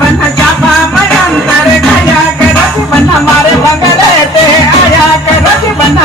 बन चापा मयंतर खाया करत बन हमारे बगले ते आया करत बन